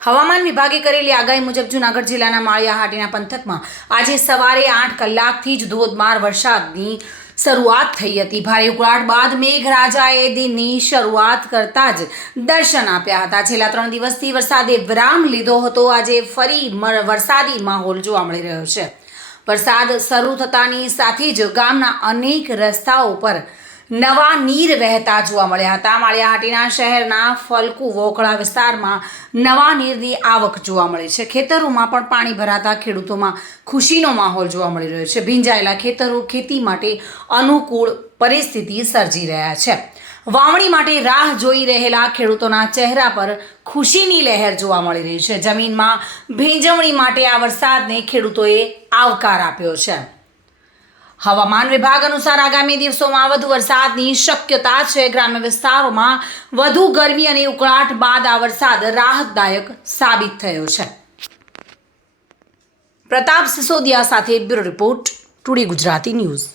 હવામાન વિભાગે કરેલી આગાહી મુજબ જૂનાગઢ જિલ્લાના માળિયાહાટીના પંથકમાં આજે સવારે આઠ કલાકથી જ ધોધમાર વરસાદની શરૂઆત થઈ હતી. ભારે ઉકળાટ બાદ મેઘરાજાએ દિનની શરૂઆત કરતા જ દર્શન આપ્યા હતા. છેલ્લા ત્રણ દિવસથી વરસાદે વિરામ લીધો હતો. આજે ફરી વરસાદી માહોલ જોવા મળી રહ્યો છે. વરસાદ શરૂ થતાની સાથે જ ગામના અનેક રસ્તાઓ પર નવા નીર વહેતા જોવા મળ્યા હતા. માળિયાહાટીના શહેરના ફલકુ વોકળા વિસ્તારમાં નવા નીરની આવક જોવા મળી છે. ખેતરોમાં પણ પાણી ભરાતા ખેડૂતોમાં ખુશીનો માહોલ જોવા મળી રહ્યો છે. ભીંજાયેલા ખેતરો ખેતી માટે અનુકૂળ પરિસ્થિતિ સર્જી રહ્યા છે. વાવણી માટે રાહ જોઈ રહેલા ખેડૂતોના ચહેરા પર ખુશીની લહેર જોવા મળી રહી છે. જમીનમાં ભીંજવણી માટે આ વરસાદને ખેડૂતોએ આવકાર આપ્યો છે. હવામાન વિભાગ અનુસાર આગામી દિવસોમાં વધુ વરસાદની શક્યતા છે. ગ્રામ્ય વિસ્તારોમાં વધુ ગરમી અને ઉકળાટ બાદ આ વરસાદ રાહતદાયક સાબિત થયો છે. પ્રતાપ સિસોદિયા સાથે bureau report today Gujarati news.